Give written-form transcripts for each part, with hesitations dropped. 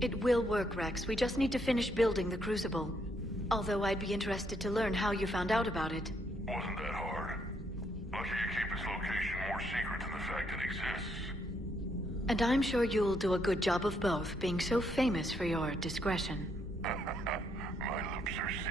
It will work, Rex. We just need to finish building the Crucible. Although I'd be interested to learn how you found out about it. Wasn't that hard. Lucky you keep its location more secret than the fact it exists. And I'm sure you'll do a good job of both, being so famous for your discretion. My lips are sealed.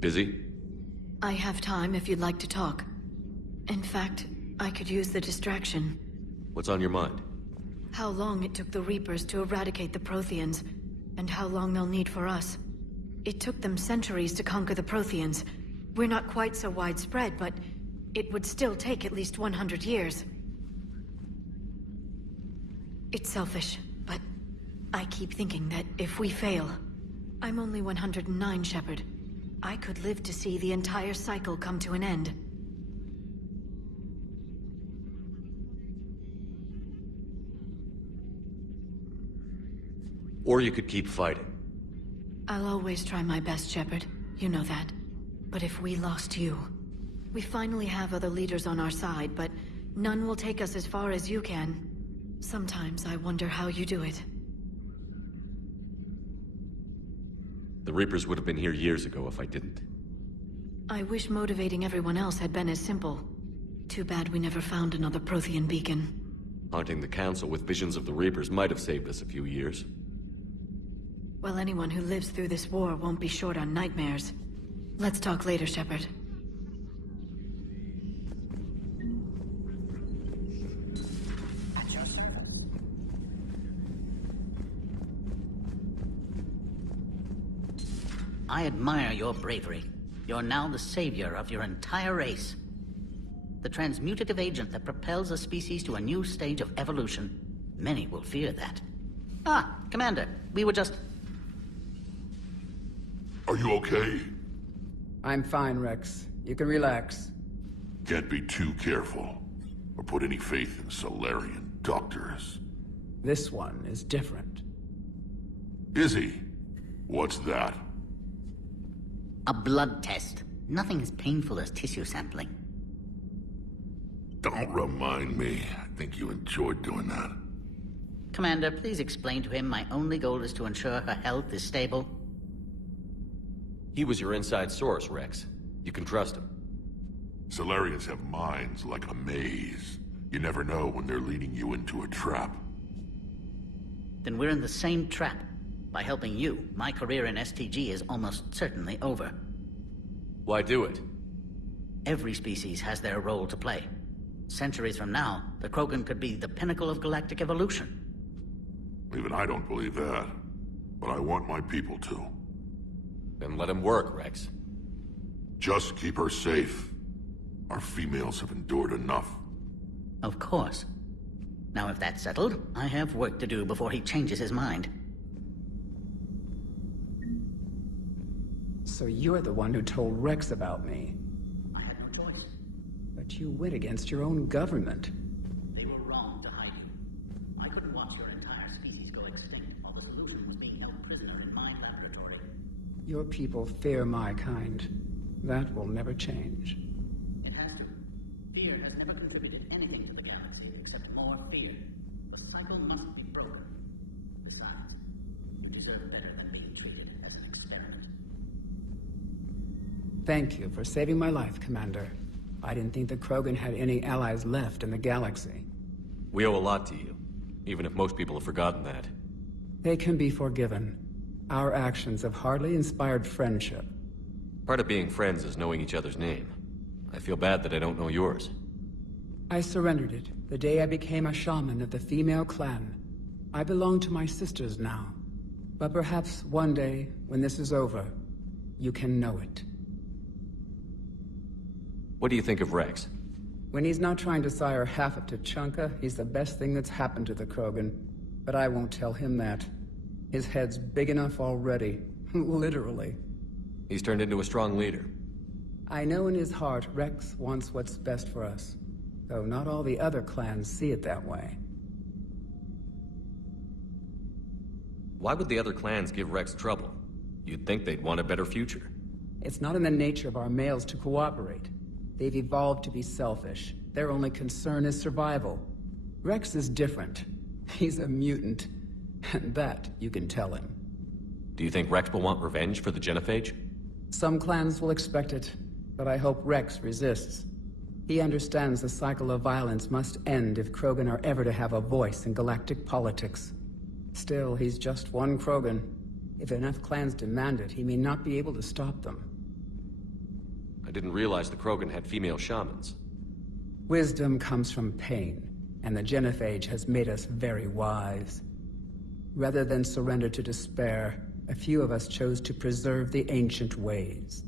Busy? I have time if you'd like to talk. In fact, I could use the distraction. What's on your mind? How long it took the Reapers to eradicate the Protheans, And how long they'll need for us. It took them centuries to conquer the Protheans. We're not quite so widespread, but it would still take at least 100 years. It's selfish, but I keep thinking that if we fail... I'm only 109, Shepard. I could live to see the entire cycle come to an end. Or you could keep fighting. I'll always try my best, Shepard. You know that. But if we lost you... We finally have other leaders on our side, but none will take us as far as you can. Sometimes I wonder how you do it. The Reapers would have been here years ago if I didn't. I wish motivating everyone else had been as simple. Too bad we never found another Prothean beacon. Haunting the Council with visions of the Reapers might have saved us a few years. Well, anyone who lives through this war won't be short on nightmares. Let's talk later, Shepard. I admire your bravery. You're now the savior of your entire race. The transmutative agent that propels a species to a new stage of evolution. Many will fear that. Ah, Commander, we were just... Are you okay? I'm fine, Rex. You can relax. Can't be too careful, or put any faith in Solarian doctors. This one is different. Is he? What's that? A blood test. Nothing as painful as tissue sampling. Don't remind me. I think you enjoyed doing that. Commander, please explain to him my only goal is to ensure her health is stable. He was your inside source, Rex. You can trust him. Solarians have minds like a maze. You never know when they're leading you into a trap. Then we're in the same trap. By helping you, my career in STG is almost certainly over. Why do it? Every species has their role to play. Centuries from now, the Krogan could be the pinnacle of galactic evolution. Even I don't believe that. But I want my people to. Then let him work, Rex. Just keep her safe. Our females have endured enough. Of course. Now if that's settled, I have work to do before he changes his mind. So you're the one who told Rex about me. I had no choice. But you went against your own government. They were wrong to hide you. I couldn't watch your entire species go extinct while the solution was being held prisoner in my laboratory. Your people fear my kind. That will never change. It has to. Fear has never contributed anything to the galaxy except more fear. The cycle must be broken. Besides, you deserve better than being treated as an experiment. Thank you for saving my life, Commander. I didn't think the Krogan had any allies left in the galaxy. We owe a lot to you, even if most people have forgotten that. They can be forgiven. Our actions have hardly inspired friendship. Part of being friends is knowing each other's name. I feel bad that I don't know yours. I surrendered it the day I became a shaman of the female clan. I belong to my sisters now. But perhaps one day, when this is over, you can know it. What do you think of Rex? When he's not trying to sire half of Tuchanka, he's the best thing that's happened to the Krogan. But I won't tell him that. His head's big enough already. Literally. He's turned into a strong leader. I know in his heart Rex wants what's best for us. Though not all the other clans see it that way. Why would the other clans give Rex trouble? You'd think they'd want a better future. It's not in the nature of our males to cooperate. They've evolved to be selfish. Their only concern is survival. Rex is different. He's a mutant. And that you can tell him. Do you think Rex will want revenge for the Genophage? Some clans will expect it, but I hope Rex resists. He understands the cycle of violence must end if Krogan are ever to have a voice in galactic politics. Still, he's just one Krogan. If enough clans demand it, he may not be able to stop them. I didn't realize the Krogan had female shamans. Wisdom comes from pain, and the Genophage has made us very wise. Rather than surrender to despair, a few of us chose to preserve the ancient ways.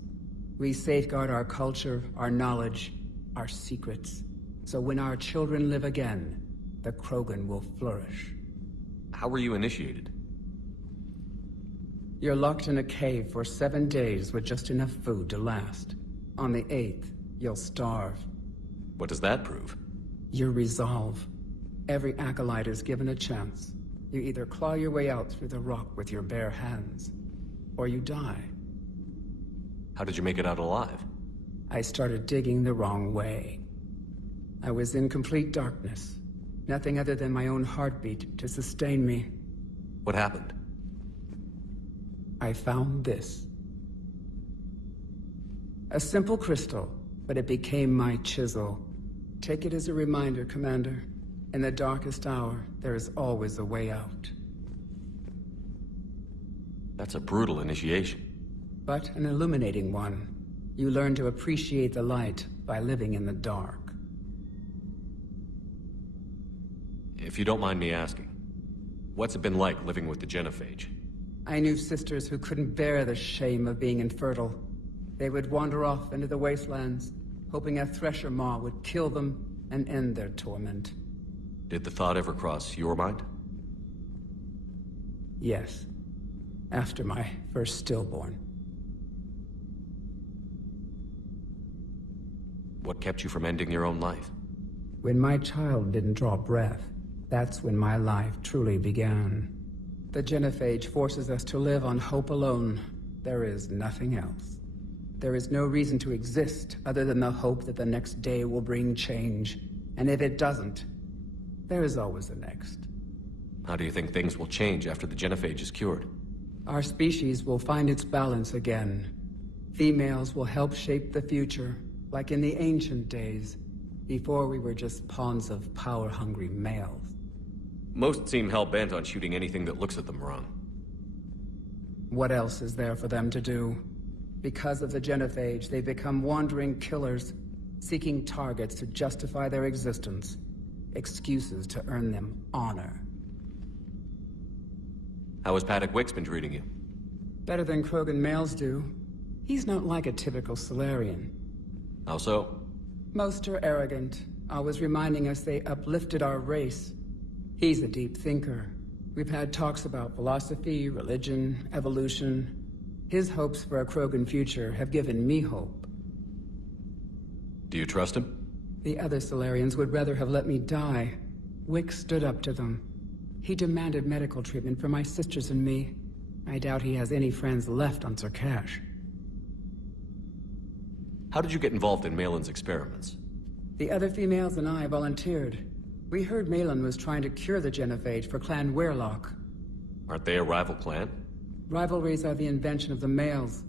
We safeguard our culture, our knowledge, our secrets. So when our children live again, the Krogan will flourish. How were you initiated? You're locked in a cave for 7 days with just enough food to last. On the 8th, you'll starve. What does that prove? Your resolve. Every acolyte is given a chance. You either claw your way out through the rock with your bare hands, or you die. How did you make it out alive? I started digging the wrong way. I was in complete darkness. Nothing other than my own heartbeat to sustain me. What happened? I found this. A simple crystal, but it became my chisel. Take it as a reminder, Commander. In the darkest hour, there is always a way out. That's a brutal initiation. But an illuminating one. You learn to appreciate the light by living in the dark. If you don't mind me asking, what's it been like living with the Genophage? I knew sisters who couldn't bear the shame of being infertile. They would wander off into the wastelands, hoping a thresher maw would kill them and end their torment. Did the thought ever cross your mind? Yes. After my first stillborn. What kept you from ending your own life? When my child didn't draw breath, that's when my life truly began. The Genophage forces us to live on hope alone. There is nothing else. There is no reason to exist other than the hope that the next day will bring change. And if it doesn't, there is always the next. How do you think things will change after the Genophage is cured? Our species will find its balance again. Females will help shape the future, like in the ancient days, before we were just pawns of power-hungry males. Most seem hell-bent on shooting anything that looks at them wrong. What else is there for them to do? Because of the Genophage, they become wandering killers, seeking targets to justify their existence. Excuses to earn them honor. How has Paddock Wicks been treating you? Better than Krogan males do. He's not like a typical Solarian. How so? Most are arrogant, always reminding us they uplifted our race. He's a deep thinker. We've had talks about philosophy, religion, evolution. His hopes for a Krogan future have given me hope. Do you trust him? The other Solarians would rather have let me die. Wick stood up to them. He demanded medical treatment for my sisters and me. I doubt he has any friends left on Sarkash. How did you get involved in Malin's experiments? The other females and I volunteered. We heard Malin was trying to cure the Genophage for Clan Weirlock. Aren't they a rival clan? Rivalries are the invention of the males.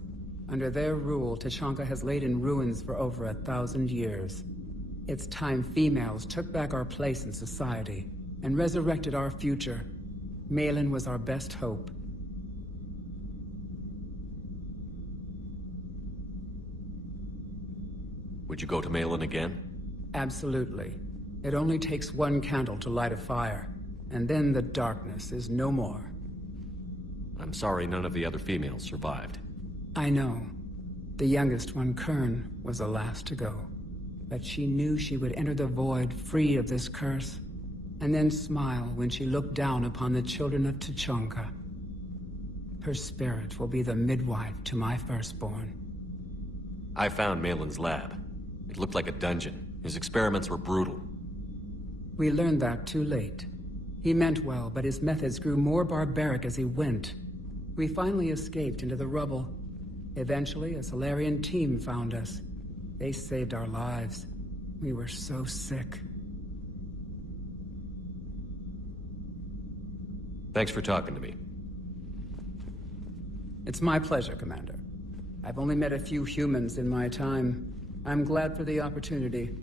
Under their rule, Tachanka has laid in ruins for over 1,000 years. It's time females took back our place in society and resurrected our future. Malin was our best hope. Would you go to Malin again? Absolutely. It only takes one candle to light a fire, and then the darkness is no more. I'm sorry none of the other females survived. I know. The youngest one, Kern, was the last to go. But she knew she would enter the void free of this curse, and then smile when she looked down upon the children of Tachanka. Her spirit will be the midwife to my firstborn. I found Malin's lab. It looked like a dungeon. His experiments were brutal. We learned that too late. He meant well, but his methods grew more barbaric as he went. We finally escaped into the rubble. Eventually, a Solarian team found us. They saved our lives. We were so sick. Thanks for talking to me. It's my pleasure, Commander. I've only met a few humans in my time. I'm glad for the opportunity.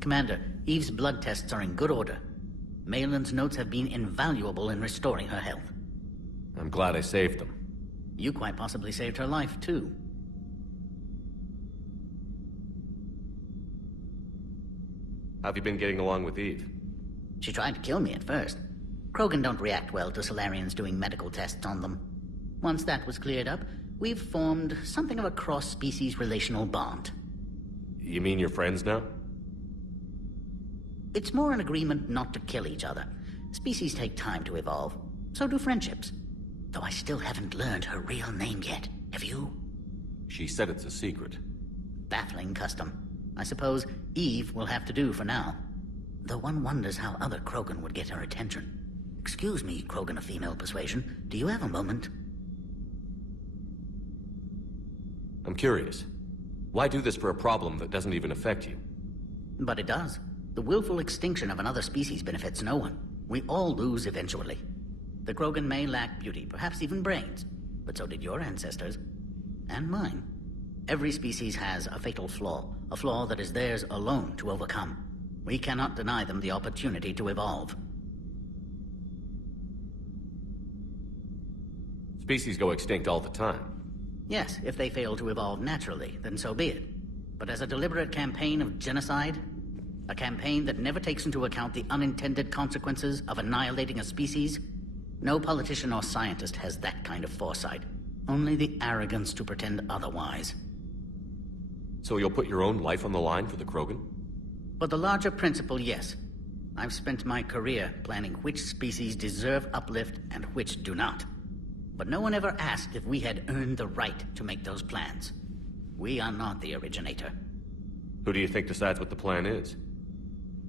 Commander, Eve's blood tests are in good order. Malin's notes have been invaluable in restoring her health. I'm glad I saved them. You quite possibly saved her life, too. How have you been getting along with Eve? She tried to kill me at first. Krogan don't react well to Solarians doing medical tests on them. Once that was cleared up, we've formed something of a cross-species relational bond. You mean you're friends now? It's more an agreement not to kill each other. Species take time to evolve. So do friendships. Though I still haven't learned her real name yet. Have you? She said it's a secret. Baffling custom. I suppose Eve will have to do for now. Though one wonders how other Krogan would get her attention. Excuse me, Krogan of female persuasion. Do you have a moment? I'm curious. Why do this for a problem that doesn't even affect you? But it does. The willful extinction of another species benefits no one. We all lose eventually. The Krogan may lack beauty, perhaps even brains, but so did your ancestors. And mine. Every species has a fatal flaw, a flaw that is theirs alone to overcome. We cannot deny them the opportunity to evolve. Species go extinct all the time. Yes, if they fail to evolve naturally, then so be it. But as a deliberate campaign of genocide, a campaign that never takes into account the unintended consequences of annihilating a species, no politician or scientist has that kind of foresight. Only the arrogance to pretend otherwise. So you'll put your own life on the line for the Krogan? For the larger principle, yes. I've spent my career planning which species deserve uplift and which do not. But no one ever asked if we had earned the right to make those plans. We are not the originator. Who do you think decides what the plan is?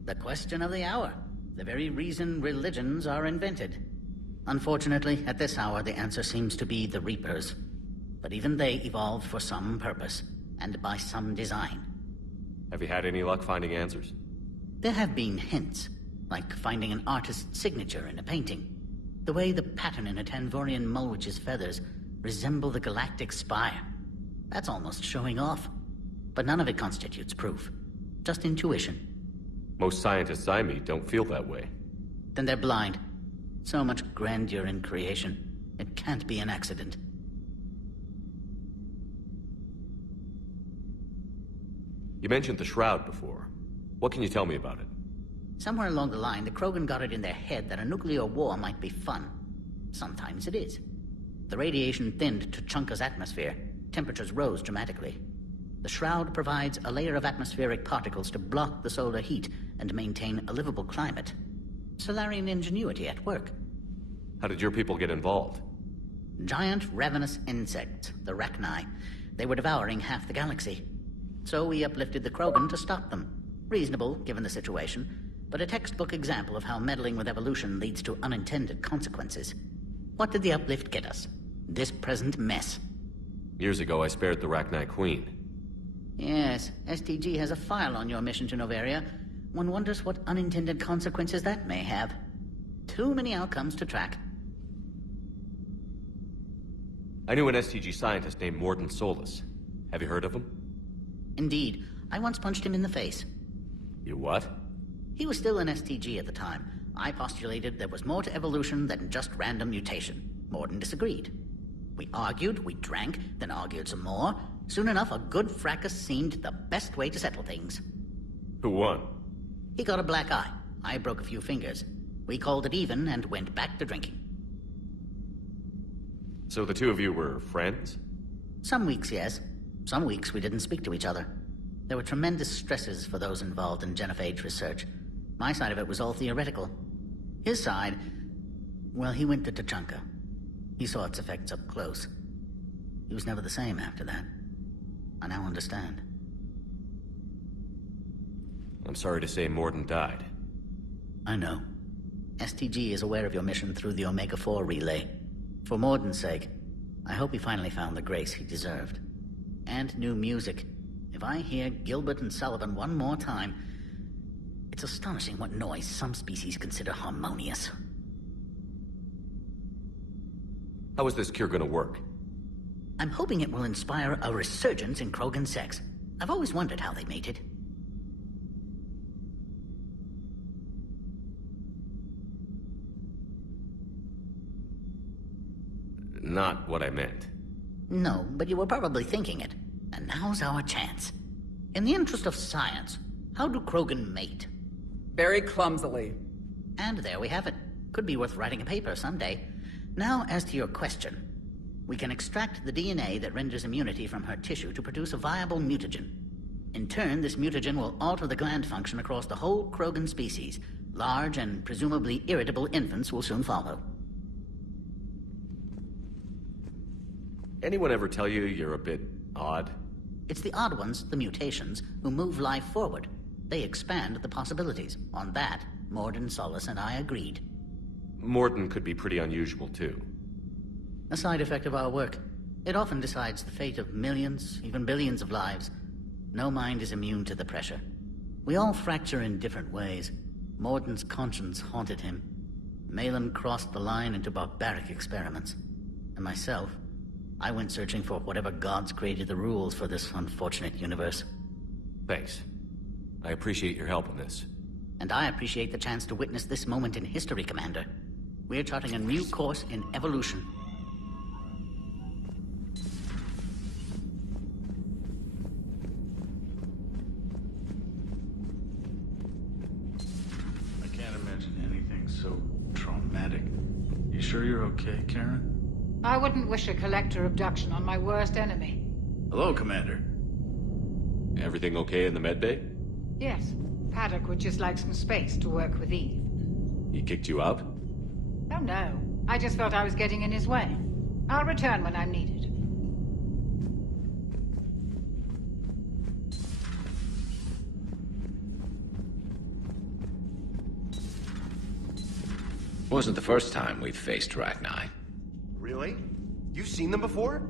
The question of the hour. The very reason religions are invented. Unfortunately, at this hour, the answer seems to be the Reapers. But even they evolved for some purpose, and by some design. Have you had any luck finding answers? There have been hints, like finding an artist's signature in a painting. The way the pattern in a Tanvorian mulwitch's feathers resemble the galactic spire. That's almost showing off. But none of it constitutes proof. Just intuition. Most scientists I meet don't feel that way. Then they're blind. So much grandeur in creation. It can't be an accident. You mentioned the Shroud before. What can you tell me about it? Somewhere along the line, the Krogan got it in their head that a nuclear war might be fun. Sometimes it is. The radiation thinned Tuchanka's atmosphere. Temperatures rose dramatically. The Shroud provides a layer of atmospheric particles to block the solar heat and maintain a livable climate. Solarian ingenuity at work. How did your people get involved? Giant ravenous insects, the Rachni. They were devouring half the galaxy. So we uplifted the Krogan to stop them. Reasonable, given the situation, but a textbook example of how meddling with evolution leads to unintended consequences. What did the uplift get us? This present mess. Years ago, I spared the Rachni Queen. Yes, STG has a file on your mission to Noveria. One wonders what unintended consequences that may have. Too many outcomes to track. I knew an STG scientist named Morden Solus. Have you heard of him? Indeed. I once punched him in the face. You what? He was still an STG at the time. I postulated there was more to evolution than just random mutation. Morden disagreed. We argued, we drank, then argued some more. Soon enough, a good fracas seemed the best way to settle things. Who won? He got a black eye. I broke a few fingers. We called it even and went back to drinking. So the two of you were friends? Some weeks, yes. Some weeks we didn't speak to each other. There were tremendous stresses for those involved in genophage research. My side of it was all theoretical. His side, well, he went to Tuchanka. He saw its effects up close. He was never the same after that. I now understand. I'm sorry to say Morden died. I know. STG is aware of your mission through the Omega-4 relay. For Morden's sake, I hope he finally found the grace he deserved. And new music. If I hear Gilbert and Sullivan one more time, it's astonishing what noise some species consider harmonious. How is this cure gonna work? I'm hoping it will inspire a resurgence in Krogan sex. I've always wondered how they mated. Not what I meant. No, but you were probably thinking it. And now's our chance. In the interest of science, how do Krogan mate? Very clumsily. And there we have it. Could be worth writing a paper someday. Now, as to your question. We can extract the DNA that renders immunity from her tissue to produce a viable mutagen. In turn, this mutagen will alter the gland function across the whole Krogan species. Large and presumably irritable infants will soon follow. Anyone ever tell you you're a bit odd? It's the odd ones, the mutations, who move life forward. They expand the possibilities. On that, Morden, Solis, and I agreed. Morden could be pretty unusual, too. A side effect of our work. It often decides the fate of millions, even billions of lives. No mind is immune to the pressure. We all fracture in different ways. Morden's conscience haunted him. Malin crossed the line into barbaric experiments. And myself, I went searching for whatever gods created the rules for this unfortunate universe. Thanks. I appreciate your help in this. And I appreciate the chance to witness this moment in history, Commander. We're charting a new course in evolution. I can't imagine anything so traumatic. You sure you're okay, Karen? I wouldn't wish a collector abduction on my worst enemy. Hello, Commander. Everything okay in the medbay? Yes, Paddock would just like some space to work with Eve. He kicked you out? Oh no, I just felt I was getting in his way. I'll return when I'm needed. Wasn't the first time we've faced Rachni. Really? You've seen them before?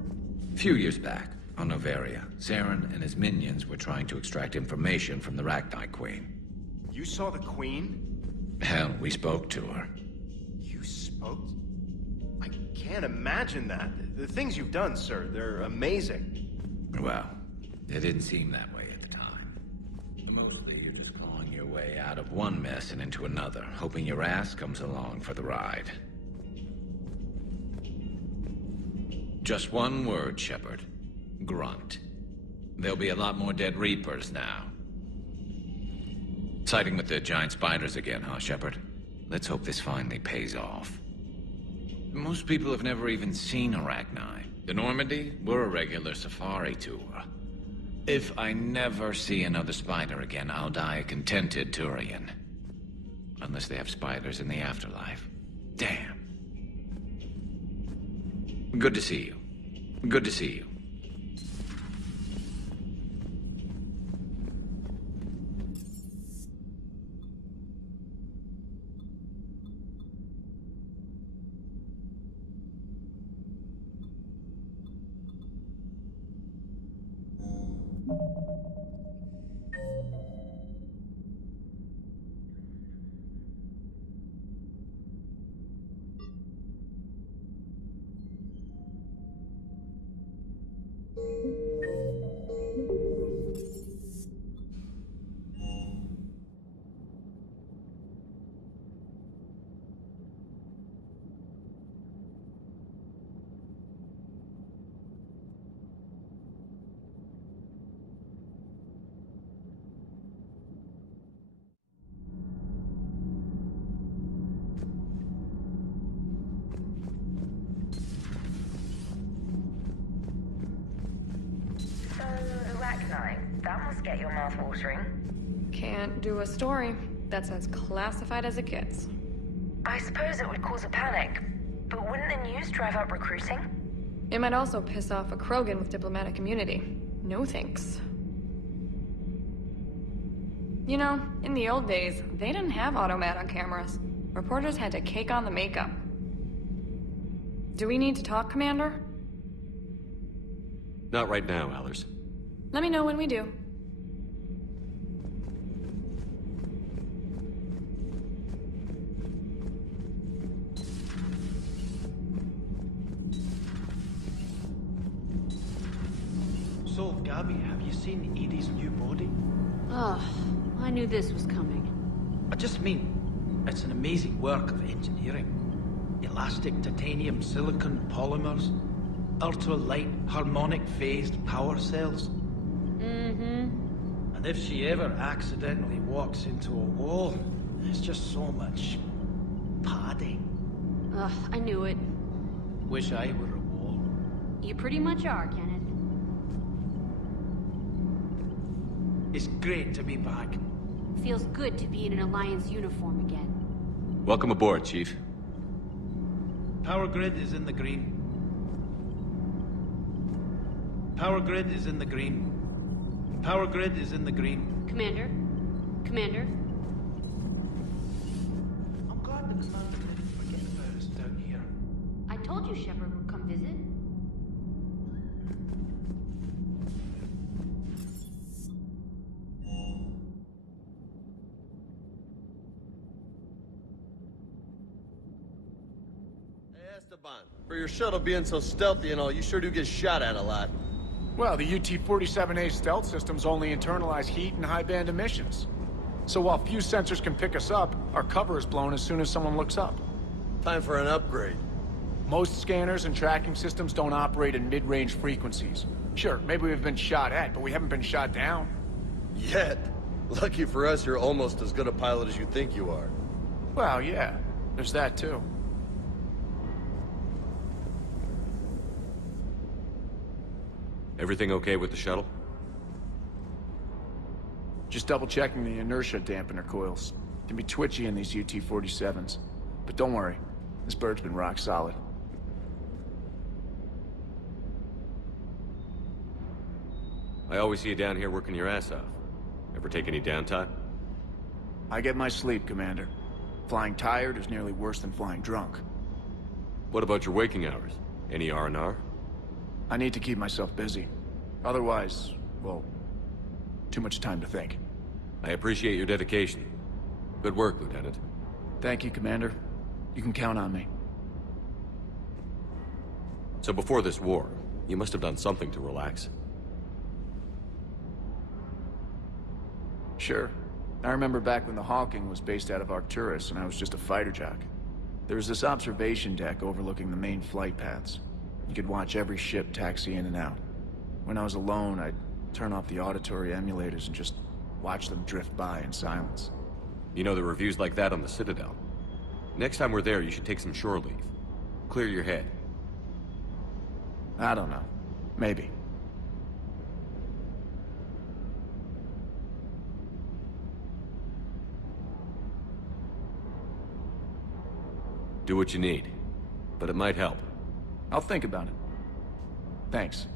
A few years back, on Noveria, Saren and his minions were trying to extract information from the Rachni Queen. You saw the Queen? Hell, we spoke to her. You spoke? I can't imagine that. The things you've done, sir, they're amazing. Well, it didn't seem that way at the time. Mostly you're just clawing your way out of one mess and into another, hoping your ass comes along for the ride. Just one word, Shepard. Grunt. There'll be a lot more dead Reapers now. Siding with the giant spiders again, huh, Shepard? Let's hope this finally pays off. Most people have never even seen Arachni. The Normandy, we're a regular safari tour. If I never see another spider again, I'll die a contented Turian. Unless they have spiders in the afterlife. Damn. Good to see you. Good to see you. That must get your mouth watering. Can't do a story. That's as classified as it gets. I suppose it would cause a panic, but wouldn't the news drive up recruiting? It might also piss off a Krogan with diplomatic immunity. No thanks. You know, in the old days, they didn't have automat cameras. Reporters had to cake on the makeup. Do we need to talk, Commander? Not right now, Allers. Let me know when we do. So, Gabby, have you seen Edie's new body? Oh, I knew this was coming. I just mean, it's an amazing work of engineering. Elastic titanium silicon polymers, ultra-light harmonic phased power cells. Mm-hmm. And if she ever accidentally walks into a wall, there's just so much padding. Ugh, I knew it. Wish I were a wall. You pretty much are, Kenneth. It's great to be back. Feels good to be in an Alliance uniform again. Welcome aboard, Chief. Power grid is in the green. Power grid is in the green. Power grid is in the green. Commander? Commander? I'm glad the commander didn't forget about us down here. I told you Shepard would come visit. For your shuttle being so stealthy and all, you sure do get shot at a lot. Well, the UT-47A stealth systems only internalize heat and high-band emissions. So while few sensors can pick us up, our cover is blown as soon as someone looks up. Time for an upgrade. Most scanners and tracking systems don't operate in mid-range frequencies. Sure, maybe we've been shot at, but we haven't been shot down. Yet. Lucky for us, you're almost as good a pilot as you think you are. Well, yeah. There's that, too. Everything okay with the shuttle? Just double-checking the inertia dampener coils. Can be twitchy in these UT-47s. But don't worry, this bird's been rock solid. I always see you down here working your ass off. Ever take any downtime? I get my sleep, Commander. Flying tired is nearly worse than flying drunk. What about your waking hours? Any R&R? I need to keep myself busy. Otherwise, well, too much time to think. I appreciate your dedication. Good work, Lieutenant. Thank you, Commander. You can count on me. So before this war, you must have done something to relax. Sure. I remember back when the Hawking was based out of Arcturus and I was just a fighter jock. There was this observation deck overlooking the main flight paths. You could watch every ship taxi in and out. When I was alone, I'd turn off the auditory emulators and just watch them drift by in silence. You know, the reviews like that on the Citadel. Next time we're there, you should take some shore leave. Clear your head. I don't know. Maybe. Do what you need. But it might help. I'll think about it. Thanks.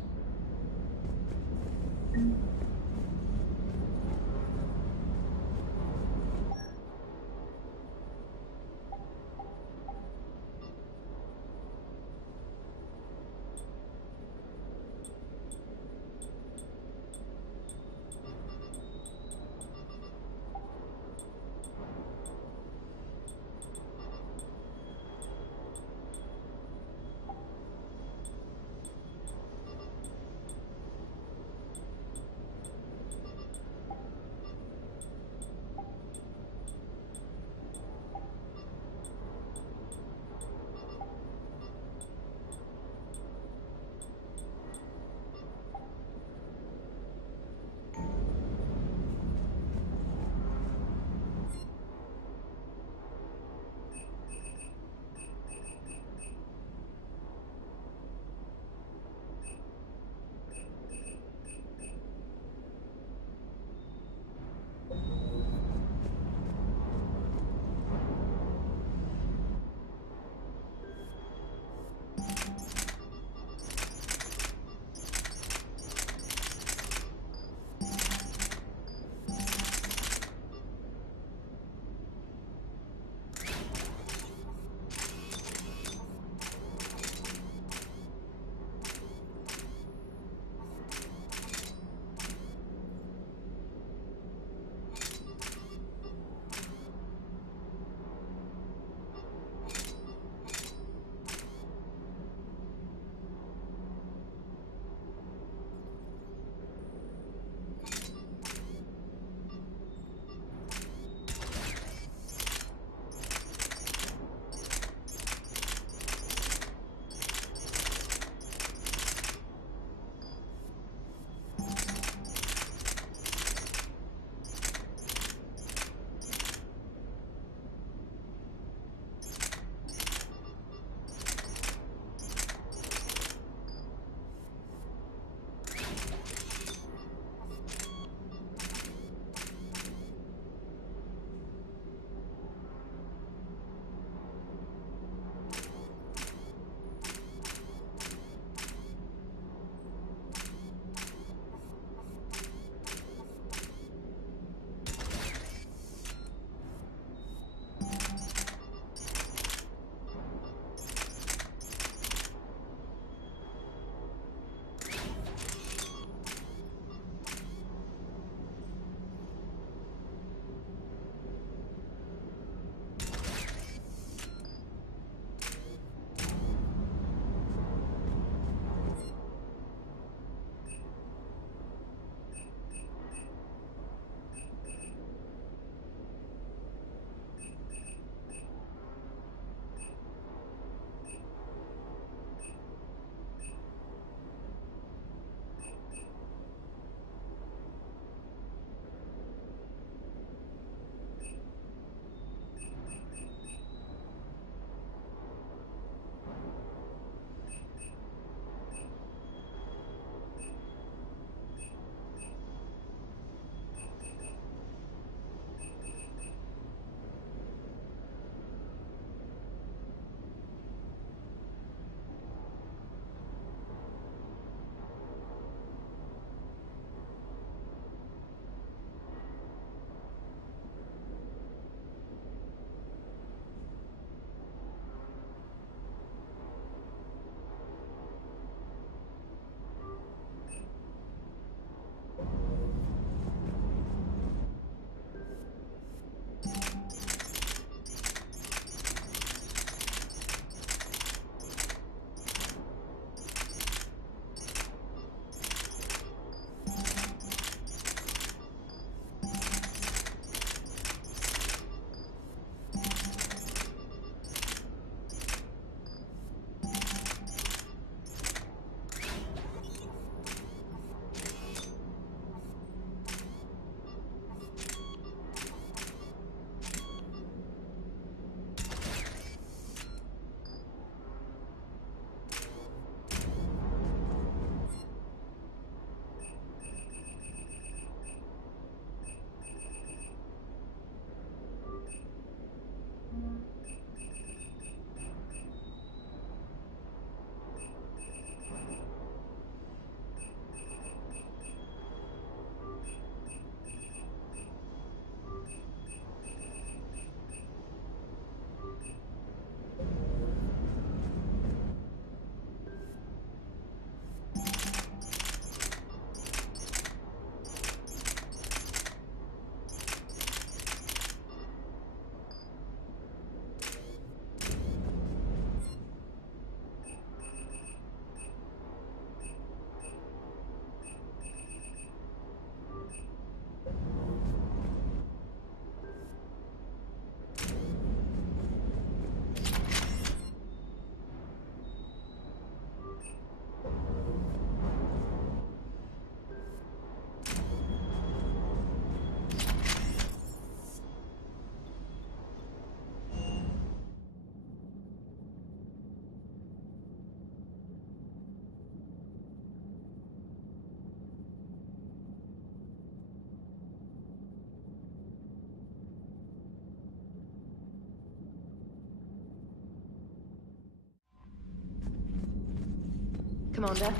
Commander.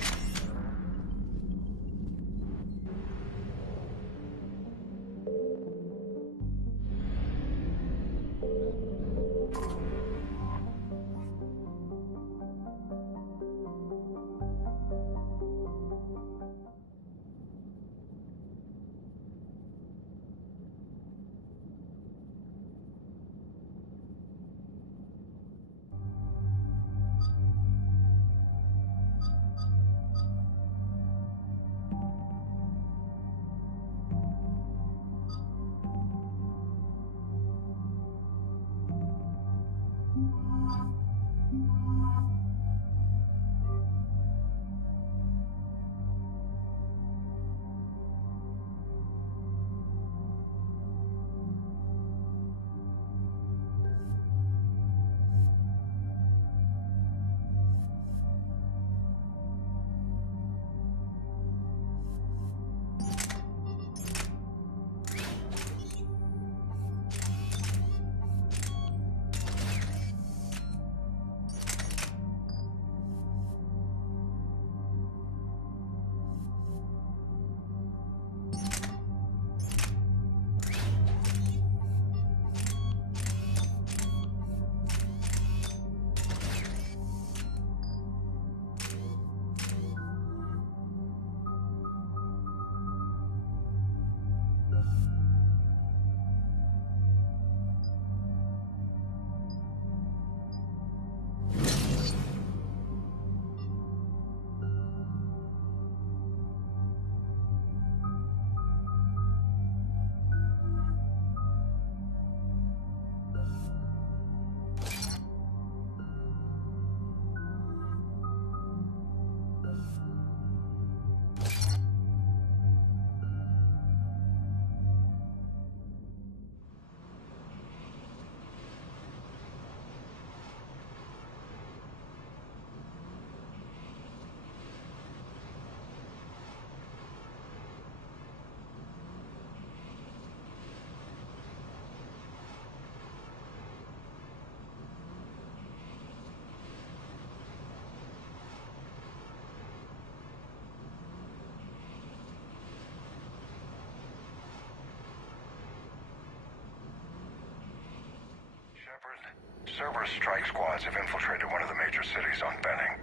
Cerberus strike squads have infiltrated one of the major cities on Benning.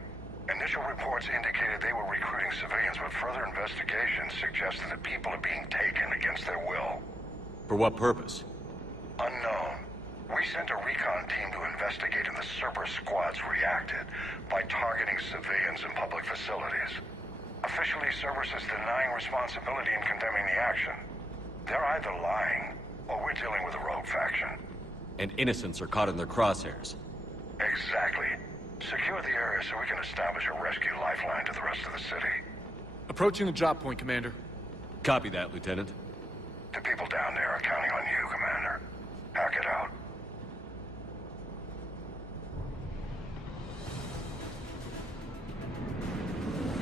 Initial reports indicated they were recruiting civilians, but further investigations suggested that people are being taken against their will. For what purpose? Unknown. We sent a recon team to investigate, and the Cerberus squads reacted by targeting civilians in public facilities. Officially, Cerberus is denying responsibility and condemning the action. They're either lying, or we're dealing with a rogue faction. And innocents are caught in their crosshairs. Exactly. Secure the area so we can establish a rescue lifeline to the rest of the city. Approaching the drop point, Commander. Copy that, Lieutenant. The people down there are counting on you, Commander. Hack it out.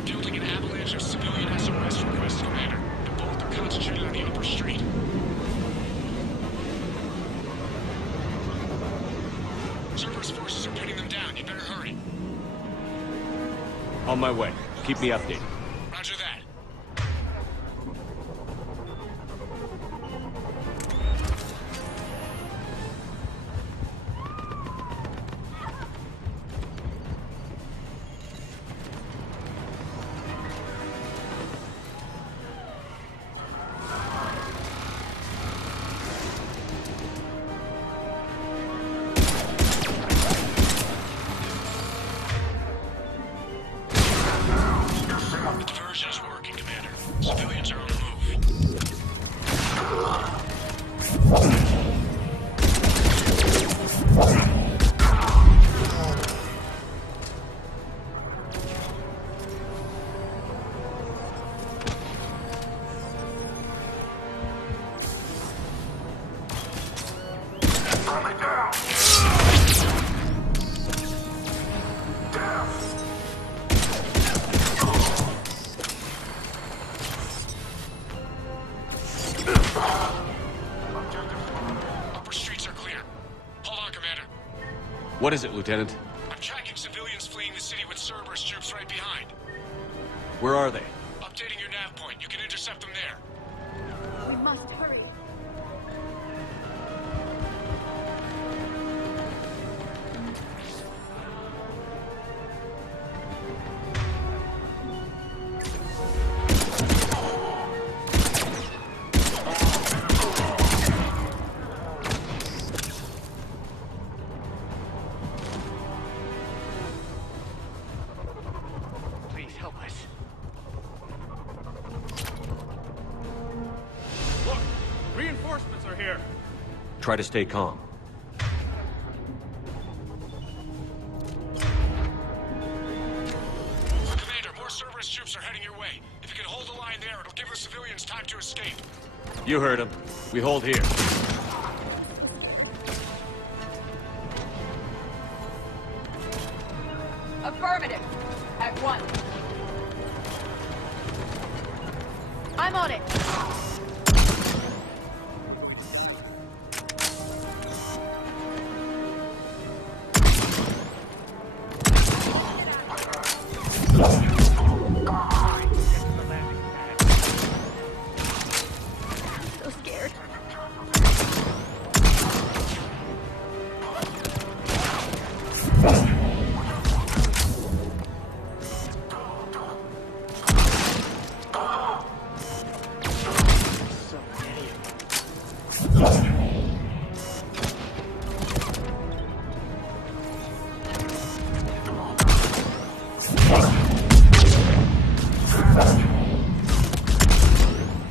Building an avalanche of civilian SOS requests, Commander. The bulk are concentrated on the upper street. Cerberus forces are pinning them down. You better hurry. On my way. Keep me updated. Roger that. What is it, Lieutenant? I'm tracking civilians fleeing the city with Cerberus troops right behind. Where are they? Updating your nav point. You can intercept them there. We must hurry. Please help us. Look! Reinforcements are here! Try to stay calm. Commander, more Cerberus troops are heading your way. If you can hold the line there, it'll give the civilians time to escape. You heard him. We hold here. Affirmative. At once. I'm on it. So scared.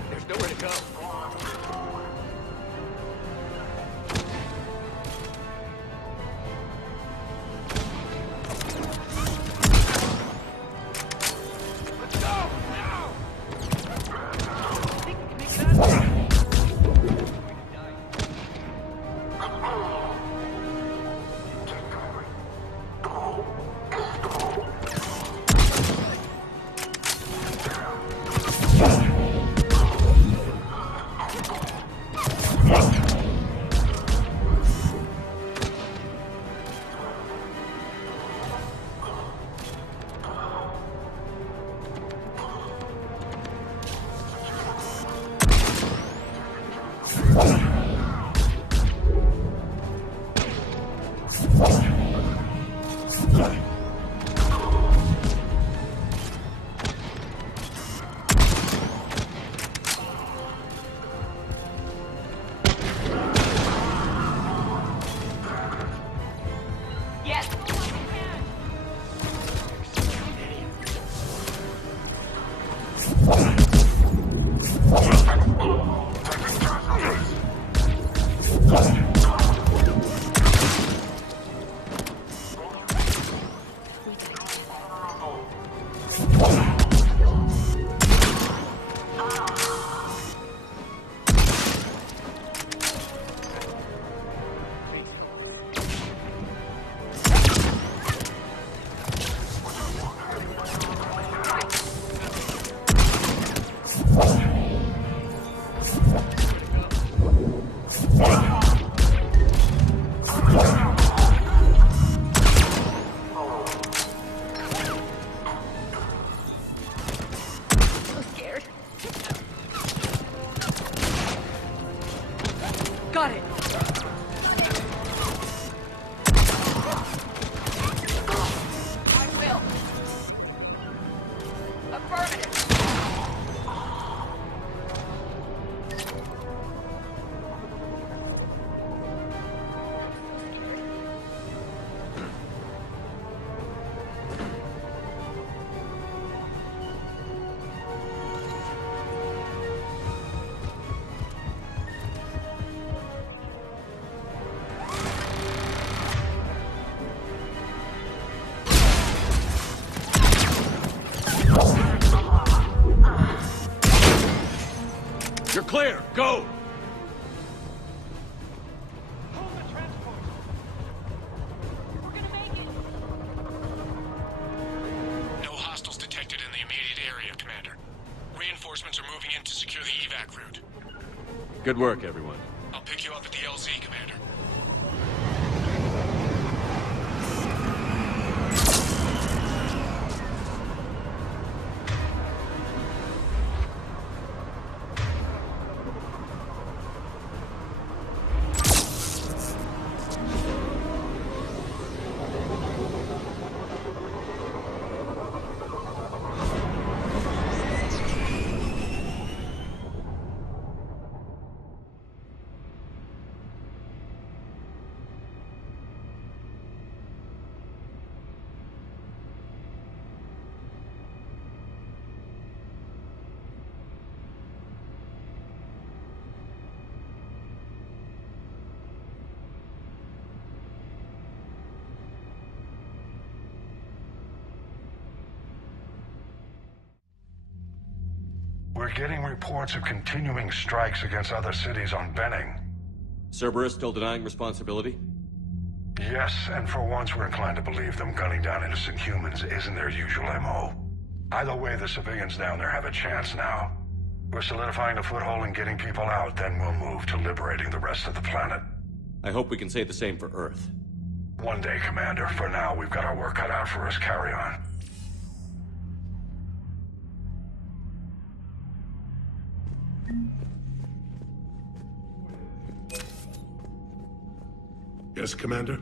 There's nowhere to go. Yes. So scared. Got it. I will. Affirmative. You're clear. Go! No hostiles detected in the immediate area, Commander. Reinforcements are moving in to secure the evac route. Good work, everyone. I'll pick you up at the LZ, Commander. We're getting reports of continuing strikes against other cities on Benning. Cerberus still denying responsibility? Yes, and for once we're inclined to believe them. Gunning down innocent humans isn't their usual MO. Either way, the civilians down there have a chance now. We're solidifying a foothold and getting people out, then we'll move to liberating the rest of the planet. I hope we can say the same for Earth. One day, Commander. For now, we've got our work cut out for us. Carry on. Yes, Commander?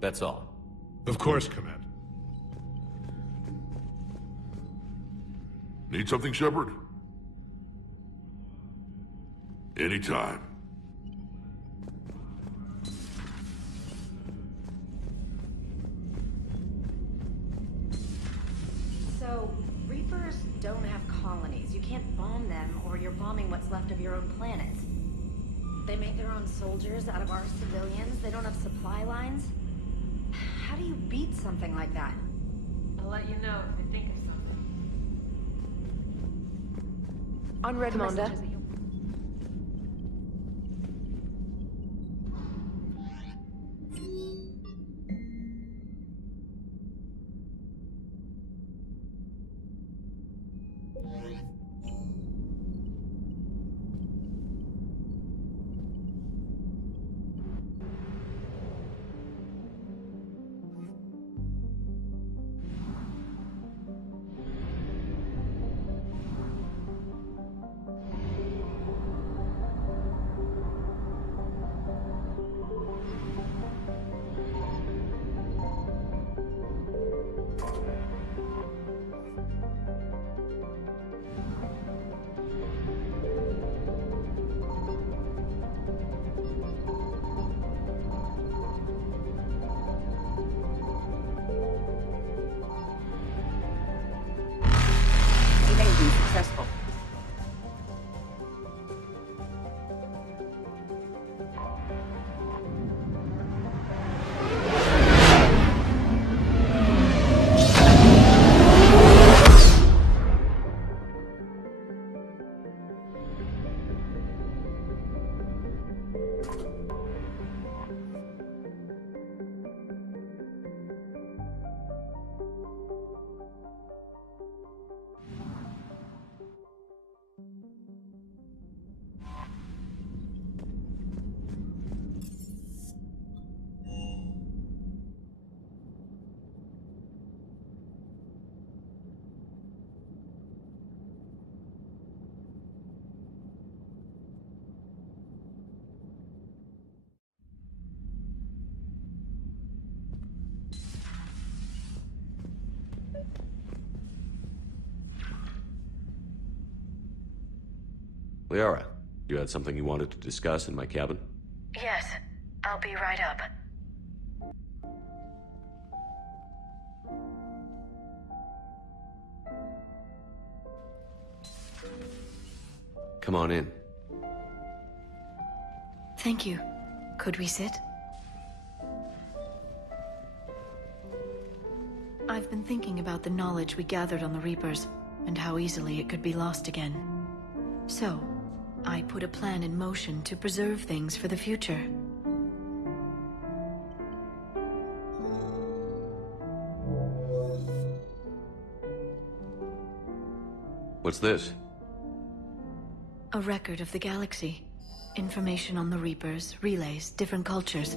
That's all. Of course, Commander. Need something, Shepard? Anytime. So, Reapers don't have colonies. You can't bomb them, or you're bombing what's left of your own planet. They make their own soldiers out of our civilians. They don't have supply lines. How do you beat something like that? I'll let you know if I think of something. On Redmonda. Successful. Liara, you had something you wanted to discuss in my cabin? Yes, I'll be right up. Come on in. Thank you. Could we sit? I've been thinking about the knowledge we gathered on the Reapers, and how easily it could be lost again. So, I put a plan in motion to preserve things for the future. What's this? A record of the galaxy. Information on the Reapers, relays, different cultures,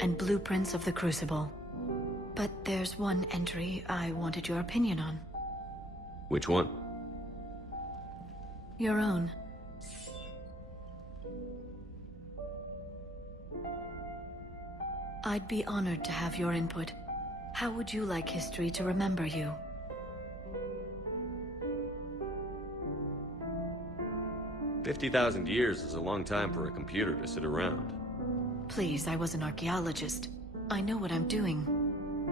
and blueprints of the Crucible. But there's one entry I wanted your opinion on. Which one? Your own. I'd be honored to have your input. How would you like history to remember you? $50,000 years is a long time for a computer to sit around. Please, I was an archaeologist. I know what I'm doing.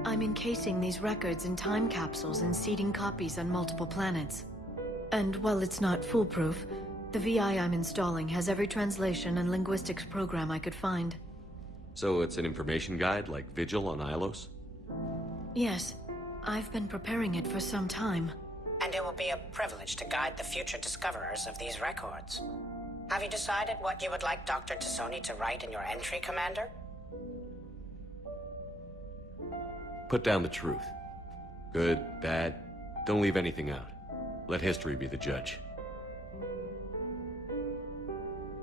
I'm encasing these records in time capsules and seeding copies on multiple planets. And while it's not foolproof, the VI I'm installing has every translation and linguistics program I could find. So it's an information guide like Vigil on Ilos? Yes, I've been preparing it for some time. And it will be a privilege to guide the future discoverers of these records. Have you decided what you would like Dr. Tassoni to write in your entry, Commander? Put down the truth. Good, bad, don't leave anything out. Let history be the judge.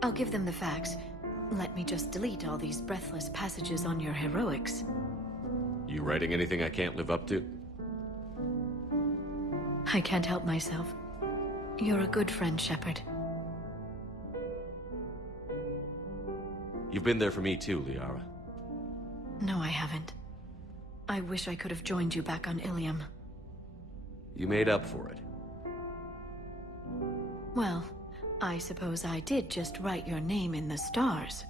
I'll give them the facts. Let me just delete all these breathless passages on your heroics. You writing anything I can't live up to? I can't help myself. You're a good friend, Shepard. You've been there for me too, Liara. No, I haven't. I wish I could have joined you back on Ilium. You made up for it. Well, I suppose I did just write your name in the stars.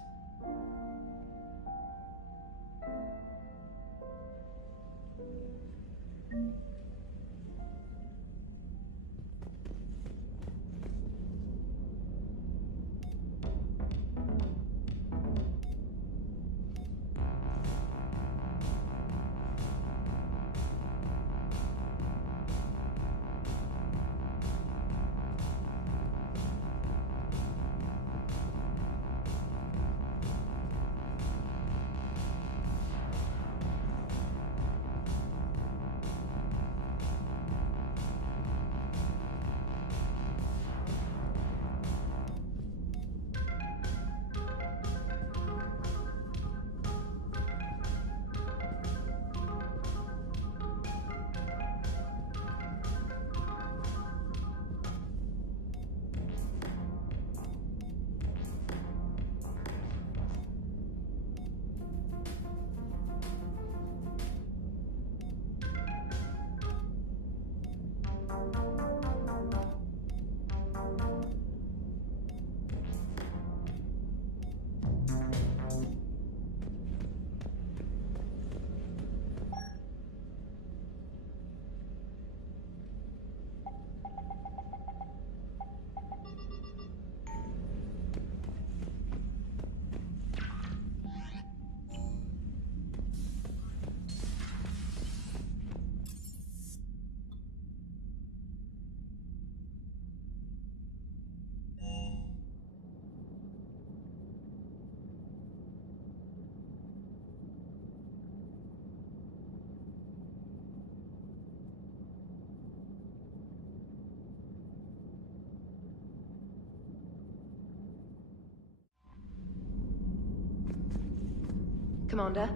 Commander?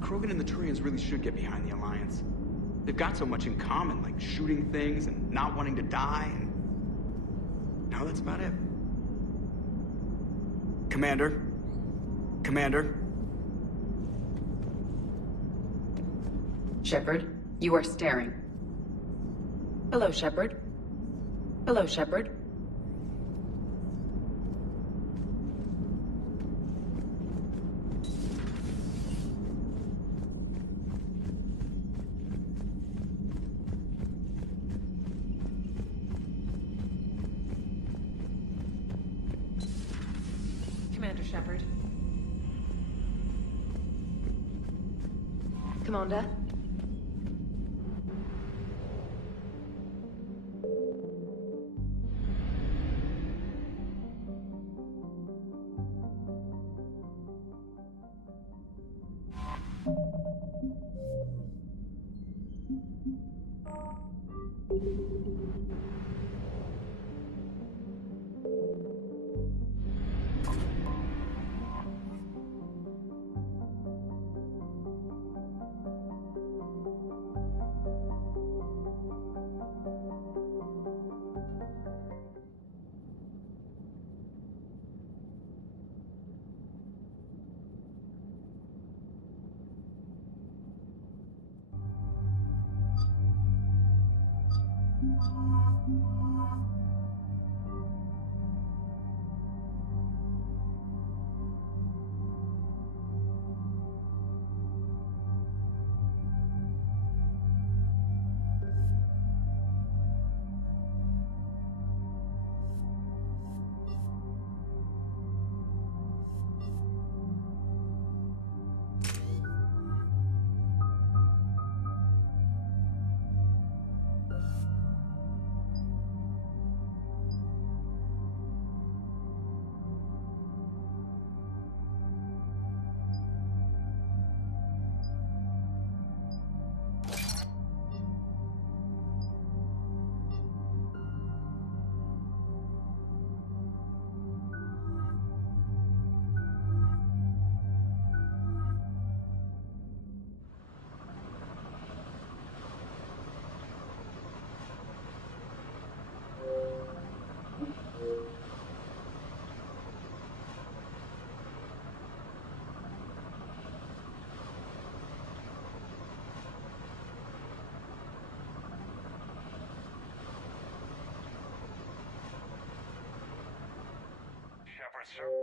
Krogan and the Turians really should get behind the Alliance. They've got so much in common, like shooting things and not wanting to die, and... no, that's about it. Commander? Commander? Shepard, you are staring. Hello, Shepard. Hello, Shepard. Commander Shepard. Commander? Cerberus